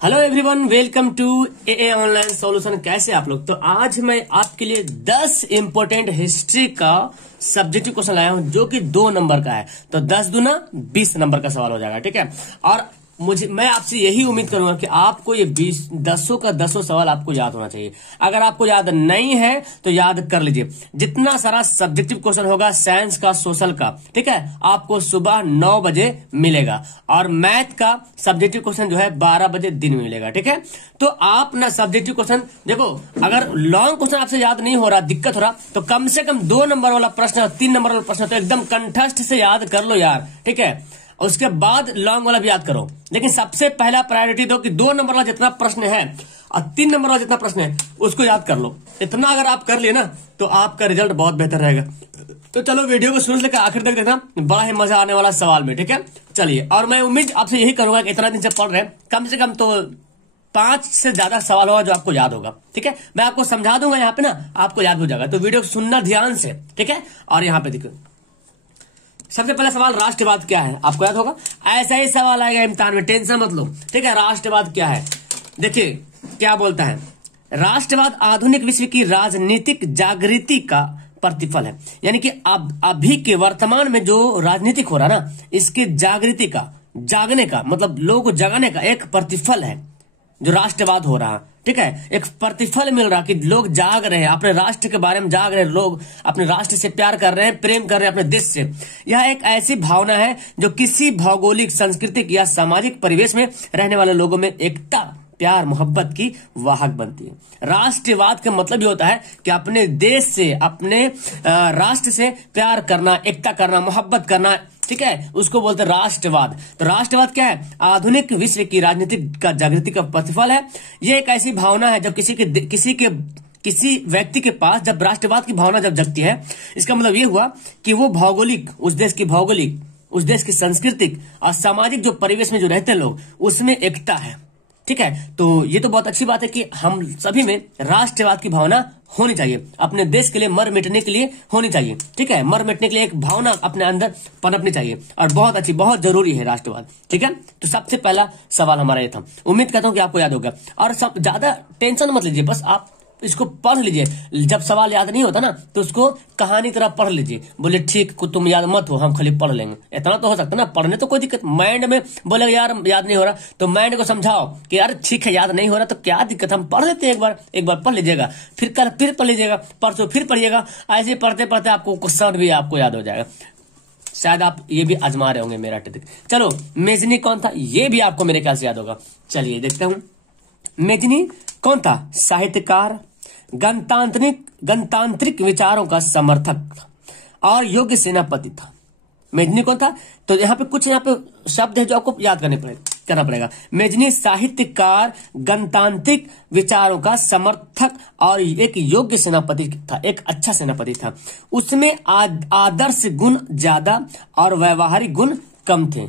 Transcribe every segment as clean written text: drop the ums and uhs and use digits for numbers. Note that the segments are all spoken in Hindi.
Hello everyone, welcome to a online solution. कैसे आप लोग? तो आज मैं आपके लिए 10 इंपोर्टेंट हिस्ट्री का सब्जेक्टिव क्वेश्चन लाया हूं जो कि 2 नंबर का है। तो 10 दूना 20 नंबर का सवाल हो जाएगा, ठीक है। और मैं आपसे यही उम्मीद करूंगा कि आपको ये 10 का 10 सवाल आपको याद होना चाहिए। अगर आपको याद नहीं है तो याद कर लीजिए। जितना सारा सब्जेक्टिव क्वेश्चन होगा साइंस का, सोशल का, ठीक है, आपको सुबह 9 बजे मिलेगा। और मैथ का सब्जेक्टिव क्वेश्चन जो है 12 बजे दिन में मिलेगा, ठीक है। तो आप ना सब्जेक्टिव क्वेश्चन देखो, अगर लॉन्ग क्वेश्चन आपसे याद नहीं हो रहा, दिक्कत हो रहा, तो कम से कम 2 नंबर वाला प्रश्न और 3 नंबर वाला प्रश्न तो एकदम कंठस्थ से याद कर लो यार, ठीक है। उसके बाद लॉन्ग वाला भी याद करो, लेकिन सबसे पहला प्रायोरिटी दो कि 2 नंबर वाला जितना प्रश्न है और 3 नंबर वाला जितना प्रश्न है उसको याद कर लो। इतना अगर आप कर लिए ना तो आपका रिजल्ट बहुत बेहतर रहेगा। तो चलो वीडियो को शुरू से लेकर आखिर तक देखना, बड़ा ही मजा आने वाला सवाल में, ठीक है। चलिए, और मैं उम्मीद आपसे यही करूंगा कि इतना दिन से पढ़ रहे हैं, कम से कम तो 5 से ज्यादा सवाल होगा जो आपको याद होगा, ठीक है। मैं आपको समझा दूंगा यहाँ पे ना, आपको याद हो जाएगा। तो वीडियो को सुनना ध्यान से, ठीक है। और यहाँ पे देखो, सबसे पहला सवाल राष्ट्रवाद क्या है, आपको याद होगा। ऐसा ही सवाल आएगा इम्तिहान में, टेंशन मत लो, ठीक है। राष्ट्रवाद क्या है, देखिए क्या बोलता है। राष्ट्रवाद आधुनिक विश्व की राजनीतिक जागृति का प्रतिफल है। यानी कि अब अभी के वर्तमान में जो राजनीतिक हो रहा ना, इसके जागृति का, जागने का मतलब लोगों को जगाने का एक प्रतिफल है जो राष्ट्रवाद हो रहा, ठीक है। एक प्रतिफल मिल रहा कि लोग जाग रहे हैं, अपने राष्ट्र के बारे में जाग रहे हैं, लोग अपने राष्ट्र से प्यार कर रहे हैं, प्रेम कर रहे हैं अपने देश से। यह एक ऐसी भावना है जो किसी भौगोलिक, सांस्कृतिक या सामाजिक परिवेश में रहने वाले लोगों में एकता, प्यार, मोहब्बत की वाहक बनती है। राष्ट्रवाद का मतलब ये होता है कि अपने देश से, अपने राष्ट्र से प्यार करना, एकता करना, मोहब्बत करना, ठीक है, उसको बोलते हैं राष्ट्रवाद। तो राष्ट्रवाद क्या है? आधुनिक विश्व की राजनीतिक का जागृति का प्रतिफल है। ये एक ऐसी भावना है जब किसी व्यक्ति के पास जब राष्ट्रवाद की भावना जब जगती है, इसका मतलब ये हुआ कि वो भौगोलिक, उस देश की सांस्कृतिक और सामाजिक जो परिवेश में जो रहते हैं लोग, उसमें एकता है, ठीक है। तो ये तो बहुत अच्छी बात है कि हम सभी में राष्ट्रवाद की भावना होनी चाहिए, अपने देश के लिए मर मिटने के लिए होनी चाहिए, ठीक है। मर मिटने के लिए एक भावना अपने अंदर पनपनी चाहिए, और बहुत अच्छी, बहुत जरूरी है राष्ट्रवाद, ठीक है। तो सबसे पहला सवाल हमारा ये था, उम्मीद करता हूं कि आपको याद होगा। और ज्यादा टेंशन मत लीजिए, बस आप इसको पढ़ लीजिए। जब सवाल याद नहीं होता ना तो उसको कहानी तरह पढ़ लीजिए। बोले ठीक, तुम याद मत हो, हम खाली पढ़ लेंगे, इतना तो हो सकता ना। पढ़ने तो कोई दिक्कत, माइंड में बोले यार याद नहीं हो रहा तो माइंड को समझाओ कि यार ठीक है, याद नहीं हो रहा तो क्या दिक्कत, हम पढ़ लेते हैं, एक बार पढ़ लीजिएगा, फिर कल फिर पढ़ लीजिएगा, परसों फिर पढ़िएगा। ऐसे पढ़ते पढ़ते आपको क्वेश्चन भी आपको याद हो जाएगा। शायद आप ये भी आजमा रहे होंगे मेरा टिक। चलो, मेजनी कौन था, ये भी आपको मेरे ख्याल से याद होगा। चलिए देखते हूं, मेजनी कौन था? साहित्यकार, गणतांत्रिक विचारों का समर्थक था और योग्य सेनापति था। मेजनी कौन था? तो यहाँ पे शब्द है जो आपको याद करना पड़ेगा। मेजनी साहित्यकार, गणतांत्रिक विचारों का समर्थक और एक योग्य सेनापति था, एक अच्छा सेनापति था। उसमें आदर्श गुण ज्यादा और व्यवहारिक गुण कम थे।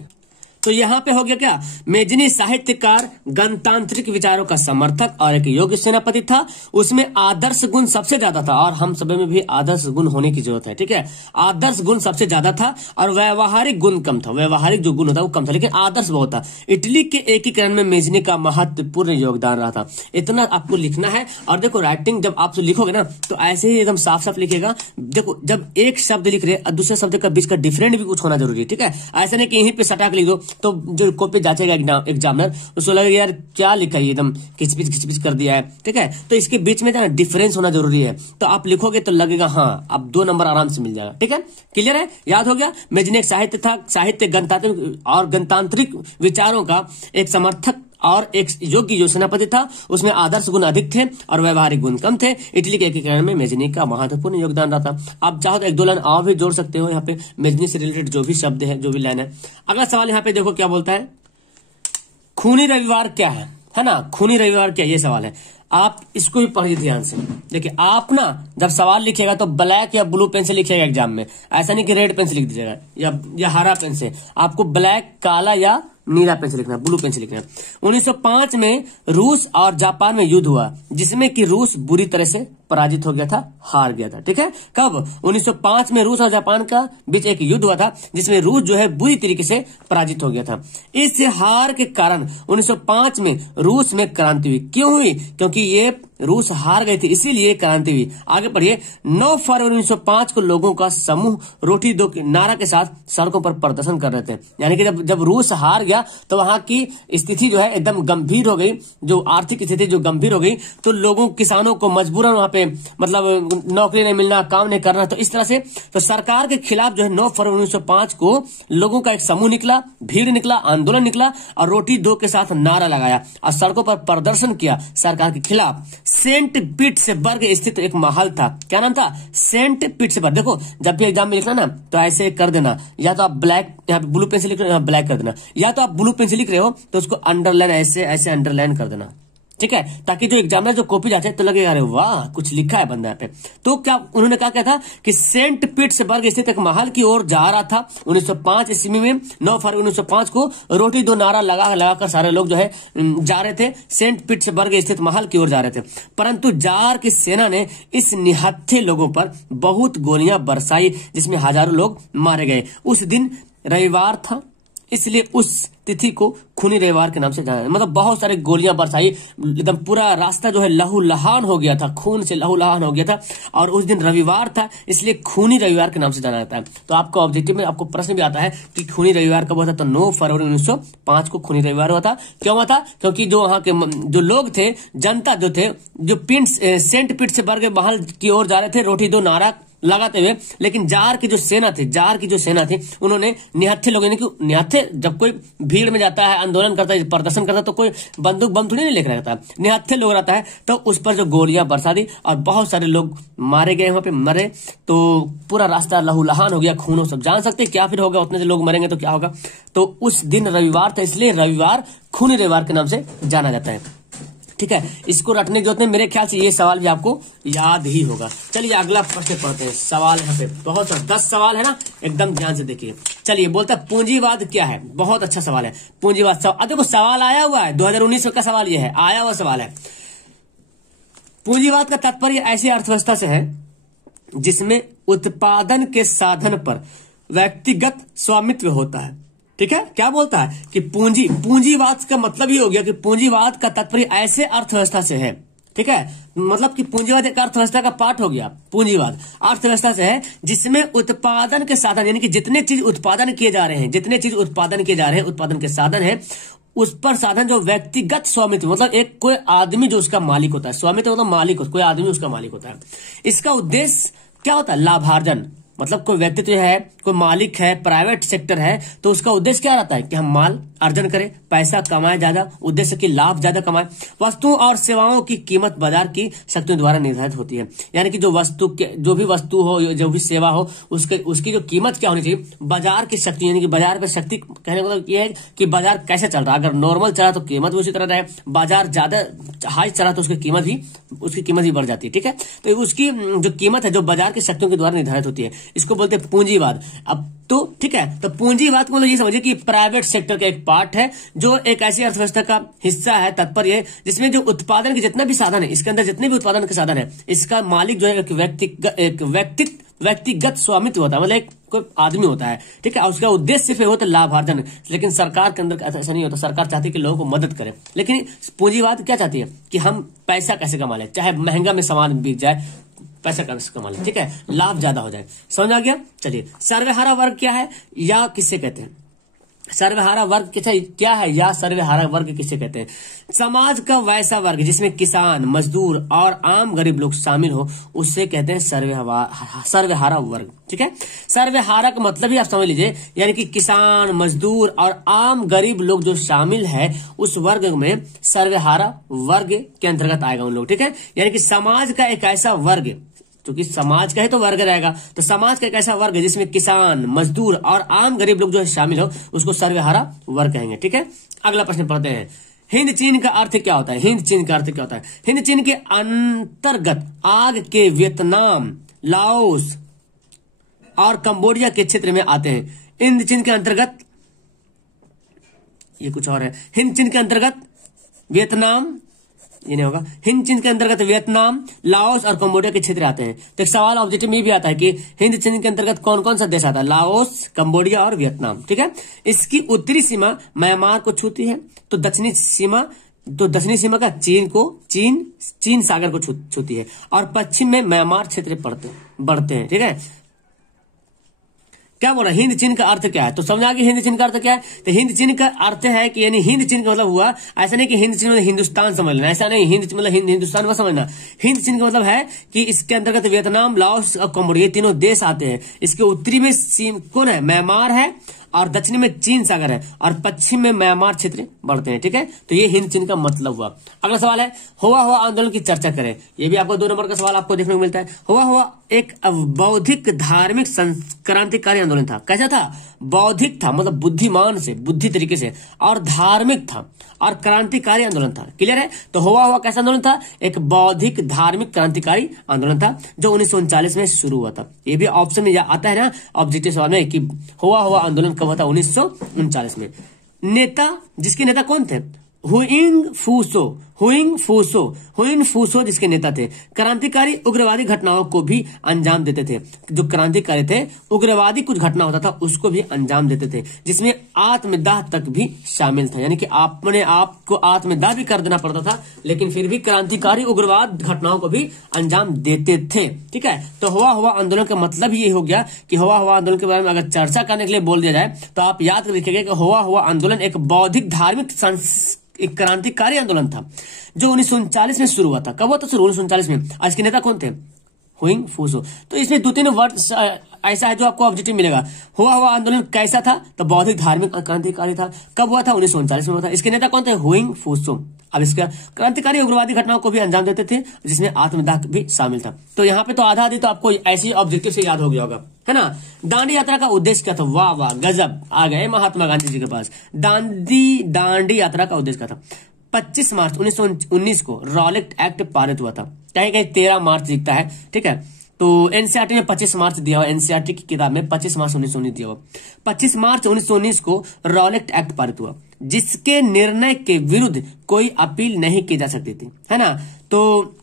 तो यहाँ पे हो गया क्या? मेजनी साहित्यकार, गणतांत्रिक विचारों का समर्थक और एक योग्य सेनापति था। उसमें आदर्श गुण सबसे ज्यादा था, और हम सभी में भी आदर्श गुण होने की जरूरत है, ठीक है। आदर्श गुण सबसे ज्यादा था और व्यवहारिक गुण कम था। व्यवहारिक जो गुण होता है वो कम था, लेकिन आदर्श बहुत था। इटली के एकीकरण में मेजनी का महत्वपूर्ण योगदान रहा था। इतना आपको लिखना है। और देखो, राइटिंग जब आप लिखोगे ना तो ऐसे ही एकदम साफ साफ लिखेगा। देखो, जब एक शब्द लिख रहे और दूसरे शब्द का बीच का डिफरेंट भी कुछ होना जरूरी है, ठीक है। ऐसा नहीं कि यहीं पे सटा के लिख दो तो जो कॉपी जांचेगा एग्जामिनर, उसको लगेगा यार क्या लिखा है, एकदम खिचपिच कर दिया है, ठीक है। तो इसके बीच में डिफरेंस होना जरूरी है। तो आप लिखोगे तो लगेगा हाँ, अब 2 नंबर आराम से मिल जाएगा, ठीक है। क्लियर है, याद हो गया। मेजनी एक साहित्य गणतांत्रिक विचारों का एक समर्थक और एक योग्य जो सेनापति था। उसमें आदर्श गुण अधिक थे और व्यवहारिक गुण कम थे। इटली के एकीकरण में मेजनी का महत्वपूर्ण योगदान रहा था। आप चाहो तो 1-2 लाइन और भी जोड़ सकते हो यहाँ पे, मेजनी से रिलेटेड जो भी शब्द है, जो भी लाइन है। अगला सवाल यहाँ पे देखो क्या बोलता है, खूनी रविवार क्या है ना। खूनी रविवार क्या, ये सवाल है। आप इसको भी पढ़िए ध्यान से। देखिए आप ना जब सवाल लिखिएगा तो ब्लैक या ब्लू पेन से लिखिएगा एग्जाम में, ऐसा नहीं कि रेड पेन से लिख दीजिएगा या हरा पेन से। आपको ब्लैक, काला या नीला पेन से लिखना है, ब्लू पेन से लिखना है। 1905 में रूस और जापान में युद्ध हुआ जिसमें कि रूस बुरी तरह से पराजित हो गया था, हार गया था। ठीक है, कब? 1905 में रूस और जापान का बीच एक युद्ध हुआ था जिसमें रूस जो है बुरी तरीके से पराजित हो गया था। इस हार के कारण 1905 में रूस में क्रांति हुई। क्यों हुई? क्योंकि ये रूस हार गई थी, इसीलिए क्रांति हुई। आगे पढ़िए। 9 फरवरी 1905 को लोगों का समूह रोटी दो के नारा के साथ सड़कों पर प्रदर्शन कर रहे थे। यानी कि जब रूस हार गया तो वहां की स्थिति जो है एकदम गंभीर हो गई, जो आर्थिक स्थिति जो गंभीर हो गई, तो लोगों किसानों को मजबूरन वहां पे मतलब नौकरी नहीं मिलना, काम नहीं करना, तो इस तरह से तो सरकार के खिलाफ जो है 9 फरवरी 1905 को लोगों का एक समूह निकला, भीड़ निकला, आंदोलन निकला और रोटी दो के साथ नारा लगाया और सड़कों पर प्रदर्शन किया सरकार के खिलाफ। सेंट पीटर्सबर्ग स्थित एक महल था, क्या नाम था? Saint Petersburg. देखो जब भी एग्जाम में लिखना ना तो ऐसे कर देना, या तो आप ब्लैक यहाँ पे ब्लू पेन से लिख रहे हो, यहाँ ब्लैक कर देना, या तो आप ब्लू पेन से लिख रहे हो तो उसको अंडरलाइन ऐसे ऐसे अंडरलाइन कर देना। ठीक है, ताकि जो एग्जामिनर जो कॉपी जाते हैं तो लगेगा अरे वाह कुछ लिखा है बंदा यहाँ पे। तो क्या उन्होंने क्या था कि सेंट पीटर्सबर्ग स्थित एक महल की ओर जा रहा था 1905 ईस्वी में। 9 फरवरी 1905 को रोटी दो नारा लगाकर सारे लोग जो है जा रहे थे, सेंट पीटर्सबर्ग स्थित महल की ओर जा रहे थे। परंतु जार की सेना ने इस निहत्थे लोगों पर बहुत गोलियां बरसाई जिसमें हजारों लोग मारे गए। उस दिन रविवार था, इसलिए उस तिथि को खूनी रविवार के नाम से जाना, मतलब बहुत सारे गोलियां बरसाई, एकदम पूरा रास्ता जो है लहूलुहान हो गया था, खून से लहूलुहान हो गया था। और उस दिन रविवार था इसलिए खूनी रविवार के नाम से जाना जाता है। तो आपको ऑब्जेक्टिव में आपको प्रश्न भी आता है कि खूनी रविवार कब हुआ था? तो 9 फरवरी 1905 को खूनी रविवार हुआ था। क्यों हुआ था? क्योंकि जो वहां के जो लोग थे, जनता जो थे, जो सेंट पीटर्सबर्ग महल की ओर जा रहे थे रोटी दो नारा लगाते हुए, लेकिन जार की जो सेना थी उन्होंने निहत्थे लोग, यानी कि निहत्थे जब कोई भीड़ में जाता है, आंदोलन करता है, प्रदर्शन करता है तो कोई बंदूक बम थोड़ी नहीं लेकर रहता, निहत्थे लोग रहता है, तो उस पर जो गोलियां बरसा दी और बहुत सारे लोग मारे गए, वहां पे मरे, तो पूरा रास्ता लहूलुहान हो गया, खूनों सब जान सकते क्या फिर होगा, उतने से लोग मरेंगे तो क्या होगा। तो उस दिन रविवार था इसलिए रविवार खूनी रविवार के नाम से जाना जाता है। ठीक है, इसको रटने की जरूरत नहीं, मेरे ख्याल से ये सवाल भी आपको याद ही होगा। चलिए अगला प्रश्न पढ़ते हैं। सवाल यहाँ पे बहुत सारे 10 सवाल है ना, एकदम ध्यान से देखिए। चलिए, बोलता है पूंजीवाद क्या है? बहुत अच्छा सवाल है पूंजीवाद। देखो सवाल आया हुआ है 2019 का सवाल, ये है आया हुआ सवाल है। पूंजीवाद का तात्पर्य ऐसी अर्थव्यवस्था से है जिसमें उत्पादन के साधन पर व्यक्तिगत स्वामित्व होता है। ठीक है, क्या बोलता है कि पूंजीवाद का मतलब ही हो गया कि पूंजीवाद का तात्पर्य ऐसे अर्थव्यवस्था से है। ठीक है, मतलब कि पूंजीवाद एक अर्थव्यवस्था का पार्ट हो गया। पूंजीवाद अर्थव्यवस्था से है जिसमें उत्पादन के साधन, यानी कि जितने चीज उत्पादन किए जा रहे हैं, उत्पादन के साधन है, उस पर साधन जो व्यक्तिगत स्वामित्व, मतलब एक कोई आदमी जो उसका मालिक होता है, स्वामित्व मतलब मालिक, कोई आदमी उसका मालिक होता है। इसका उद्देश्य क्या होता है? लाभार्जन, मतलब कोई व्यक्ति तो है, कोई मालिक है, प्राइवेट सेक्टर है, तो उसका उद्देश्य क्या रहता है कि हम माल अर्जन करें, पैसा कमाए ज्यादा, उद्देश्य की लाभ ज्यादा कमाए। वस्तुओं और सेवाओं की कीमत बाजार की शक्तियों द्वारा निर्धारित होती है, यानी कि जो भी वस्तु हो, जो भी सेवा हो, उसकी जो कीमत क्या होनी चाहिए, बाजार की शक्ति, यानी कि बाजार पर शक्ति कहने का मतलब ये है कि बाजार कैसे चल रहा है। अगर नॉर्मल चला तो कीमत भी उसी तरह रहे, बाजार ज्यादा हाई चला तो उसकी कीमत भी बढ़ जाती है। ठीक है, तो उसकी जो कीमत है जो बाजार की शक्तियों के द्वारा निर्धारित होती है, इसको बोलते हैं पूंजीवाद। अब तो ठीक है, तो पूंजीवाद को मतलब ये समझिए कि प्राइवेट सेक्टर का एक पार्ट है जो एक ऐसी अर्थव्यवस्था का हिस्सा है, तात्पर्य जिसमें जो उत्पादन के जितना भी साधन है, इसके अंदर जितने भी उत्पादन के साधन है, इसका मालिक जो है एक व्यक्तिगत स्वामित्व होता है, मतलब एक कोई आदमी होता है। ठीक है, उसका उद्देश्य सिर्फ होता है लाभार्जन। लेकिन सरकार के अंदर ऐसा नहीं होता, सरकार चाहती है कि लोगों को मदद करे, लेकिन पूंजीवाद क्या चाहती है कि हम पैसा कैसे कमा ले, चाहे महंगा में सामान बिक जाए, पैसा कैसे कमा ले, ठीक है, लाभ ज्यादा हो जाए। समझ आ गया? चलिए, सर्वहारा वर्ग क्या है या किससे कहते हैं? सर्वहारा वर्ग क्या है या सर्वहारा वर्ग किसे कहते हैं? समाज का वैसा वर्ग जिसमें किसान, मजदूर और आम गरीब लोग शामिल हो, उससे कहते हैं सर्वहारा वर्ग। ठीक है, सर्वहारा का मतलब ही आप समझ लीजिए, यानी कि किसान, मजदूर और आम गरीब लोग जो शामिल है उस वर्ग में सर्वहारा वर्ग के अंतर्गत आएगा उन लोग। ठीक है, यानी कि समाज का एक ऐसा वर्ग, क्योंकि समाज का ही तो वर्ग रहेगा, तो समाज का एक ऐसा वर्ग है जिसमें किसान, मजदूर और आम गरीब लोग जो शामिल हो, उसको सर्वहारा वर्ग कहेंगे। ठीक है, अगला प्रश्न पढ़ते हैं। हिंद चीन का अर्थ क्या होता है? हिंद चीन का अर्थ क्या होता है? हिंद चीन के अंतर्गत आग के वियतनाम, लाओस और कंबोडिया के क्षेत्र में आते हैं। हिंद चीन के अंतर्गत, ये कुछ और है, हिंद चीन के अंतर्गत वियतनाम, ये नहीं होगा, हिंद चीन के अंतर्गत वियतनाम, लाओस और कंबोडिया के क्षेत्र आते हैं। तो एक सवाल ऑब्जेक्टिव में भी आता है कि हिंद चीन के अंतर्गत कौन कौन सा देश आता है? लाओस, कंबोडिया और वियतनाम। ठीक है, इसकी उत्तरी सीमा म्यांमार को छूती है, तो दक्षिणी सीमा का चीन सागर को छूती है, और पश्चिम में म्यांमार क्षेत्र बढ़ते हैं। ठीक है, क्या बोला? हिंद चीन का अर्थ क्या है? तो समझा कि हिंद चीन का अर्थ क्या है? तो हिंद चीन का अर्थ है कि यानी हिंद चीन का मतलब हुआ, ऐसा नहीं कि हिंद चीन मतलब हिंदुस्तान समझ लेना, ऐसा नहीं, हिंद मतलब हिंदुस्तान में समझना। हिंद चीन का मतलब है कि इसके अंतर्गत वियतनाम, लाओस और कंबोडिया तीनों देश आते हैं। इसके उत्तरी में कौन है? म्यांमार है, और दक्षिण में चीन सागर है, और पश्चिम में म्यांमार क्षेत्र बढ़ते हैं। ठीक है, तो ये हिंद चीन का मतलब हुआ। अगला सवाल है, हुआ आंदोलन की चर्चा करें। ये भी आपको 2 नंबर का सवाल आपको देखने को मिलता है। हुआ एक बौद्धिक धार्मिक क्रांतिकारी आंदोलन था। कैसा था? बौद्धिक था, मतलब बुद्धिमान से, बुद्धि तरीके से, और धार्मिक था, और क्रांतिकारी आंदोलन था। क्लियर है? तो हुआ कैसा आंदोलन था? एक बौद्धिक धार्मिक क्रांतिकारी आंदोलन था, जो 1939 में शुरू हुआ था। ये भी ऑप्शन में आता है ना ऑब्जेक्टिव सवाल में कि हुआ आंदोलन कब हुआ था? 1939 में। नेता, जिसके नेता कौन थे? हुइंग फूसो जिसके नेता थे। क्रांतिकारी उग्रवादी घटनाओं को भी अंजाम देते थे। जो क्रांतिकारी थे, उग्रवादी कुछ घटना होता था उसको भी अंजाम देते थे, जिसमें आत्मदाह तक भी शामिल था। यानी कि अपने आप को आत्मदाह भी कर देना पड़ता था, लेकिन फिर भी क्रांतिकारी उग्रवाद घटनाओं को भी अंजाम देते थे। ठीक है, तो हुआ आंदोलन का मतलब ये हो गया कि हुआ आंदोलन के बारे में अगर चर्चा करने के लिए बोल दिया जाए तो आप याद रखिएगा कि हुआ आंदोलन एक बौद्धिक धार्मिक एक क्रांतिकारी आंदोलन था, जो 1939 में शुरू हुआ था। कब हुआ था शुरू? 1939 में। आज के नेता कौन थे? हुइंग फूसो। तो इसमें 2-3 वर्ड ऐसा है जो आपको ऑब्जेक्टिव मिलेगा। हुआ आंदोलन कैसा था? तो बौद्धिक धार्मिक क्रांतिकारी था। कब हुआ था? 1939 में हुआ था। इसके नेता कौन थे? हुइंग फूसो। अब इसका क्रांतिकारी उग्रवादी घटनाओं को भी अंजाम देते थे, जिसमें आत्मदाह भी शामिल था। तो यहाँ पे तो आधा आधी तो आपको ऐसी ऑब्जेक्टिव से याद हो गया होगा, है ना। दांडी यात्रा का उद्देश्य क्या था? वाह गजब, आ गए महात्मा गांधी जी के पास। दांडी यात्रा का उद्देश्य क्या था? 25 मार्च 1919 को रॉलेट एक्ट पारित हुआ था। कहीं कहीं 13 मार्च दिखता है। ठीक है, तो एनसीईआरटी में 25 मार्च दिया हुआ, एनसीईआरटी की किताब में 25 मार्च 1919 दिया हुआ। 25 मार्च 1919 को रॉलेट एक्ट पारित हुआ, जिसके निर्णय के विरुद्ध कोई अपील नहीं की जा सकती थी, है ना। तो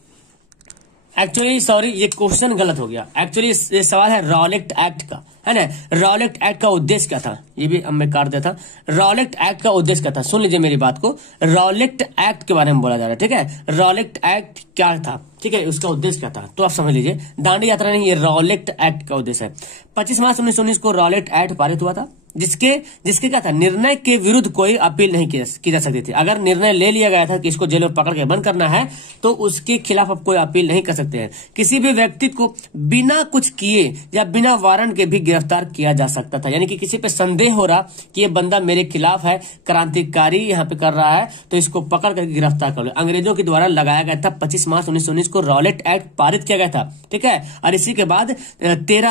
एक्चुअली सॉरी, ये क्वेश्चन गलत हो गया। एक्चुअली ये सवाल है रॉलेट एक्ट का, है ना। रॉलेट एक्ट का उद्देश्य क्या था? ये भी अब मैं काट देता। रॉलेट एक्ट का उद्देश्य क्या था? सुन लीजिए मेरी बात को। रॉलेट एक्ट के बारे में बोला जा रहा है। ठीक है, रॉलेट एक्ट क्या था? ठीक है, उसका उद्देश्य क्या था तो आप समझ लीजिए। दांडी यात्रा नहीं, ये रॉलेट एक्ट का उद्देश्य है। 25 मार्च 1919 को रॉलेट एक्ट पारित हुआ था, जिसके क्या था? निर्णय के विरुद्ध कोई अपील नहीं की जा सकती थी। अगर निर्णय ले लिया गया था कि इसको जेल में पकड़ के बंद करना है, तो उसके खिलाफ अब कोई अपील नहीं कर सकते हैं। किसी भी व्यक्ति को बिना कुछ किए या बिना वारंट के भी गिरफ्तार किया जा सकता था। यानी कि किसी पे संदेह हो रहा कि ये बंदा मेरे खिलाफ है, क्रांतिकारी यहाँ पे कर रहा है, तो इसको पकड़ कर गिरफ्तार कर लो। अंग्रेजों के द्वारा लगाया गया था। 25 मार्च 1919 को रॉलेट एक्ट पारित किया गया था। ठीक है, और इसी के बाद 13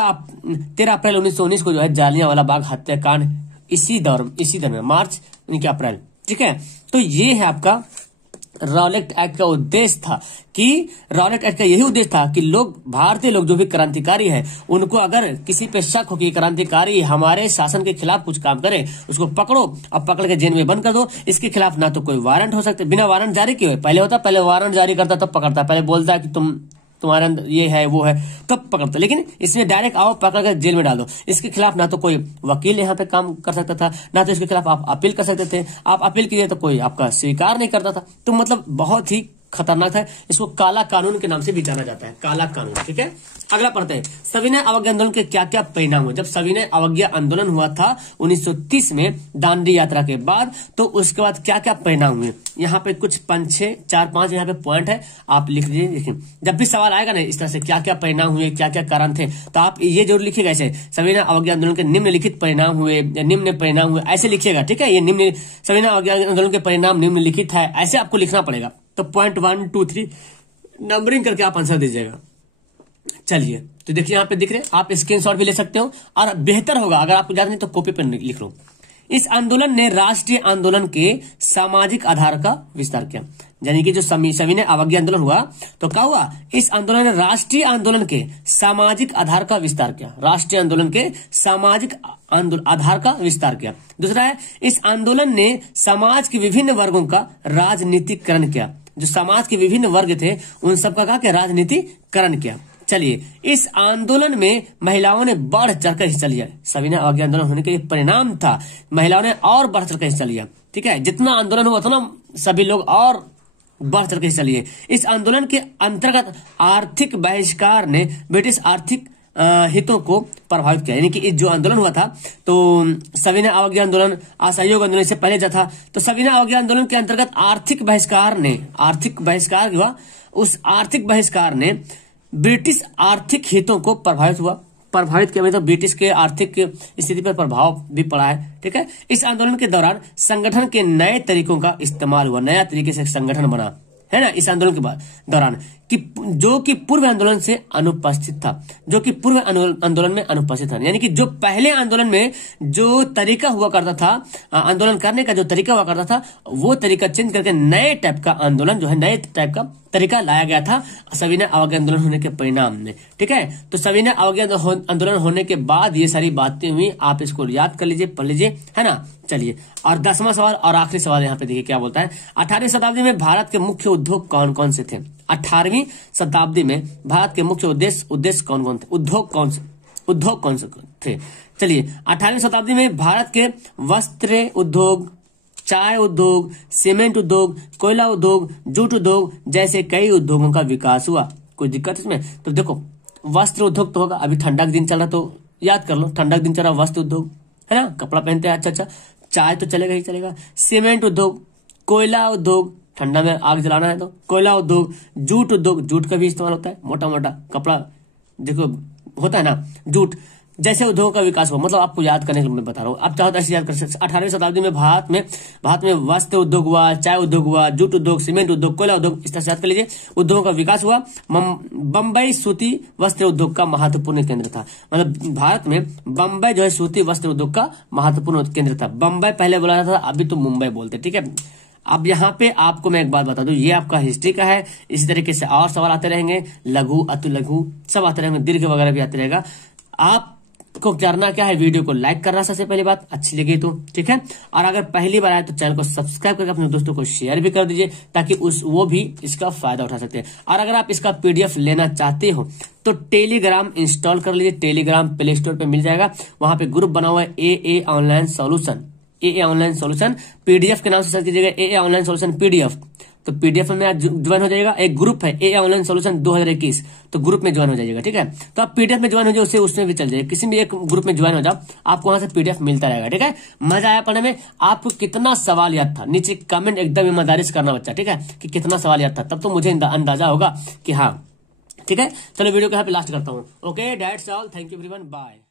अप्रैल 1919 को जो है जालियांवाला बाग हत्याकांड इसी दौर में मार्च यानी अप्रैल। ठीक है, तो ये है आपका रॉलेट एक्ट का उद्देश्य था कि रॉलेट एक्ट का यही उद्देश्य था कि भारतीय लोग जो भी क्रांतिकारी है, उनको अगर किसी पे शक हो कि क्रांतिकारी हमारे शासन के खिलाफ कुछ काम करे, उसको पकड़ो और पकड़ के जेल में बंद कर दो। इसके खिलाफ ना तो कोई वारंट हो सकते, बिना वारंट जारी किए। पहले होता, पहले वारंट जारी करता तब पकड़ता, पहले बोलता है कि तुम्हारे अंदर ये है वो है तब पकड़ता, लेकिन इसमें डायरेक्ट आओ पकड़ कर जेल में डाल दो। इसके खिलाफ ना तो कोई वकील यहाँ पे काम कर सकता था, ना तो इसके खिलाफ आप अपील कर सकते थे। आप अपील कीजिए तो कोई आपका स्वीकार नहीं करता था। तो मतलब बहुत ही खतरनाक है। इसको काला कानून के नाम से भी जाना जाता है, काला कानून। ठीक है, अगला पढ़ते हैं। सविनय अवज्ञा आंदोलन के क्या क्या परिणाम हुए? जब सविनय अवज्ञा आंदोलन हुआ था 1930 में दांडी यात्रा के बाद, तो उसके बाद क्या क्या परिणाम हुए? यहाँ पे कुछ 4-5 यहाँ पे पॉइंट है, आप लिख लीजिए। देखिए, जब भी सवाल आएगा ना इस तरह से क्या क्या परिणाम हुए, क्या क्या कारण थे, तो आप ये जरूर लिखिएगा ऐसे, सविनय अवज्ञा आंदोलन के निम्नलिखित परिणाम हुए या निम्न परिणाम हुए, ऐसे लिखिएगा। ठीक है, ये सविनय अवज्ञा आंदोलन के परिणाम निम्नलिखित है, ऐसे आपको लिखना पड़ेगा। तो पॉइंट 1, 2, 3 नंबरिंग करके आप आंसर दीजिएगा। चलिए, तो देखिए यहाँ पे दिख रहे, आप स्क्रीनशॉट भी ले सकते हो, और बेहतर होगा अगर आपको याद नहीं तो कॉपी पर लिख लो। इस आंदोलन ने राष्ट्रीय आंदोलन के सामाजिक आधार का विस्तार किया। यानी कि जो सविनय अवज्ञा आंदोलन हुआ तो क्या हुआ, इस आंदोलन ने राष्ट्रीय आंदोलन के सामाजिक आधार का विस्तार किया। राष्ट्रीय आंदोलन के सामाजिक आधार का विस्तार किया। दूसरा है, इस आंदोलन ने समाज के विभिन्न वर्गों का राजनीतिकरण किया। जो समाज के विभिन्न वर्ग थे उन सबका क्या राजनीतिकरण किया। चलिए, इस आंदोलन में महिलाओं ने बढ़ चढ़कर हिस्सा लिया। सविनय अवज्ञा आंदोलन होने के परिणाम था, महिलाओं ने और बढ़ चढ़कर हिस्सा लिया। ठीक है, जितना आंदोलन हुआ उतना सभी लोग और बढ़ चढ़कर हिस्सा लिए। इस आंदोलन के अंतर्गत आर्थिक बहिष्कार ने ब्रिटिश आर्थिक हितों को प्रभावित किया। यानी कि जो आंदोलन हुआ था तो सविनय अवज्ञा आंदोलन, असहयोग आंदोलन से पहले जो था, तो सविनय अवज्ञा आंदोलन के अंतर्गत आर्थिक बहिष्कार हुआ। उस आर्थिक बहिष्कार ने ब्रिटिश आर्थिक हितों को प्रभावित किया। मतलब ब्रिटिश के आर्थिक स्थिति पर प्रभाव भी पड़ा है। ठीक है, इस आंदोलन के दौरान संगठन के नए तरीकों का इस्तेमाल हुआ, नया तरीके से संगठन बना है ना इस आंदोलन के दौरान, कि जो कि पूर्व आंदोलन से अनुपस्थित था, जो कि पूर्व आंदोलन में अनुपस्थित था। यानी कि जो पहले आंदोलन में जो तरीका हुआ करता था, आंदोलन करने का जो तरीका हुआ करता था, वो तरीका चेंज करके नए टाइप का आंदोलन जो है, नए टाइप का तरीका लाया गया था सविनय अवज्ञा आंदोलन होने के परिणाम में। ठीक है, तो सविनय अवज्ञा आंदोलन होने के बाद ये सारी बातें हुई। आप इसको याद कर लीजिए, पढ़ लीजिए, है ना। चलिए, और 10वां सवाल और आखिरी सवाल यहाँ पे देखिए क्या बोलता है। 18वीं शताब्दी में भारत के मुख्य उद्योग कौन कौन से थे। 18वीं शताब्दी में भारत के मुख्य उद्देश्य कौन कौन थे, उद्योग कौन से थे। चलिए, 18वीं शताब्दी में भारत के वस्त्र उद्योग, चाय उद्योग, सीमेंट उद्योग, कोयला उद्योग, जूट उद्योग जैसे कई उद्योगों का विकास हुआ। कोई दिक्कत इसमें? तो देखो, वस्त्र उद्योग तो होगा, अभी ठंडा का दिन चल रहा तो याद कर लो, ठंडा का दिन चल रहा, वस्त्र उद्योग है ना, कपड़ा पहनते हैं। अच्छा, चाय तो चलेगा ही चलेगा। सीमेंट उद्योग, कोयला उद्योग, ठंडा में आग जलाना है तो कोयला उद्योग, जूट उद्योग, जूट का भी इस्तेमाल होता है, मोटा मोटा कपड़ा देखो होता है ना, जूट जैसे उद्योगों का विकास हुआ। मतलब आपको याद करने के लिए मैं बता रहा हूँ, आप चाहो तो ऐसे याद कर सकते। 18वीं शताब्दी में भारत में वस्त्र उद्योग हुआ, चाय उद्योग हुआ, जूट उद्योग, सीमेंट उद्योग, कोयला उद्योग, इस तरह से याद कर लीजिए। उद्योगों का विकास हुआ। बम्बई सूती वस्त्र उद्योग का महत्वपूर्ण केंद्र था। मतलब भारत में बम्बई जो है सूती वस्त्र उद्योग का महत्वपूर्ण केंद्र था। बम्बई पहले बोला जाता था, अभी तो मुंबई बोलते। ठीक है, अब यहाँ पे आपको मैं एक बात बता दूं, ये आपका हिस्ट्री का है। इसी तरीके से और सवाल आते रहेंगे, लघु अतु लघु सब आते रहेंगे, दीर्घ वगैरह भी आते रहेगा। आपको करना क्या है, वीडियो को लाइक करना सबसे पहली बात, अच्छी लगी तो ठीक है। और अगर पहली बार आए तो चैनल को सब्सक्राइब करके अपने दोस्तों को शेयर भी कर दीजिए, ताकि वो भी इसका फायदा उठा सकते हैं। और अगर आप इसका PDF लेना चाहते हो तो टेलीग्राम इंस्टॉल कर लीजिए। टेलीग्राम प्ले स्टोर पे मिल जाएगा, वहां पे ग्रुप बना हुआ है AA online solution, AA online solution PDF के नाम से सर्च कीजिएगा, AA ऑनलाइन सॉल्यूशन PDF। तो PDF में ज्वाइन हो जाएगा। एक ग्रुप है AA ऑनलाइन सॉल्यूशन 2021, तो ग्रुप में ज्वाइन हो जाइएगा। ठीक है, तो आप PDF में ज्वाइन हो जाए, उसमें भी चल जाइए, किसी भी एक ग्रुप में ज्वाइन हो जाओ, आपको वहां से PDF मिलता रहेगा। ठीक है, मजा आया पढ़ने में? आपको कितना सवाल याद था नीचे कमेंट एकदम ईमानदारी से करना बच्चा, ठीक है, कि कितना सवाल याद था, तब तो मुझे अंदाजा होगा कि हाँ। ठीक है, चलो वीडियो को यहाँ पे लास्ट करता हूँ। Okay, that's all, thank you everyone, bye.